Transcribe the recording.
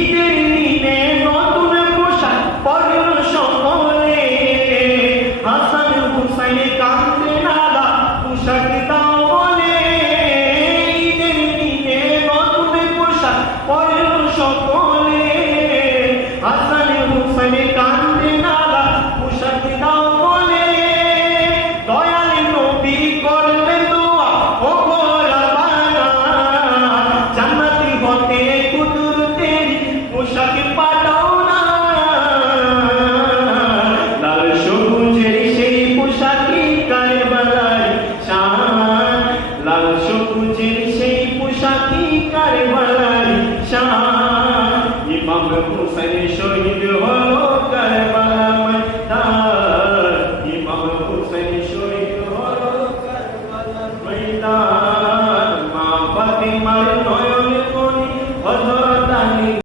ঈদের দিনে নতুন পোশাক পরল সকলে, হাসান হুসাইন কাঁদতে নালা পোশাক দাও বলে। ঈদের দিনে নতুন পোশাক পরল সকলে, হাসান হুসাইন কাঁদতে নালা পোশাক দাও বলে। দয়াল নবী করলেন দোয়া ও গোলাবানা, জান্নাতি হতে কুদরতের পোশাক পাঠাও না। লাল সবুজের সেই পোশাকই কারবালার শান, লাল সবুজের সেই পোশাকই কারবালার শান। ইমাম হুসাইন শহীদ